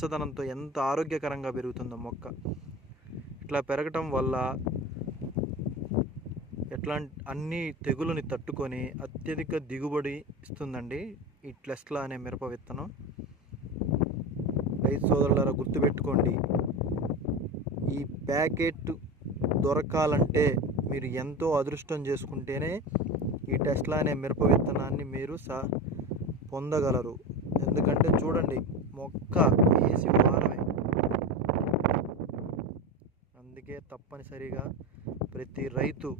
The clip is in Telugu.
పచ్చదనంతో ఎంత ఆరోగ్యకరంగా పెరుగుతుందో మొక్క. ఇట్లా పెరగటం వల్ల అన్ని తెగులుని తట్టుకొని అత్యధిక దిగుబడి ఇస్తుందండి ఈ టెస్లా అనే మిరప విత్తనం. రైతు సోదరులారా గుర్తుపెట్టుకోండి, ఈ ప్యాకెట్ దొరకాలంటే మీరు ఎంతో అదృష్టం చేసుకుంటేనే ఈ టెస్లా అనే మిరప విత్తనాన్ని మీరు పొందగలరు. ఎందుకంటే చూడండి, మొక్క వేసి వారమే. అందుకే తప్పనిసరిగా ప్రతి రైతు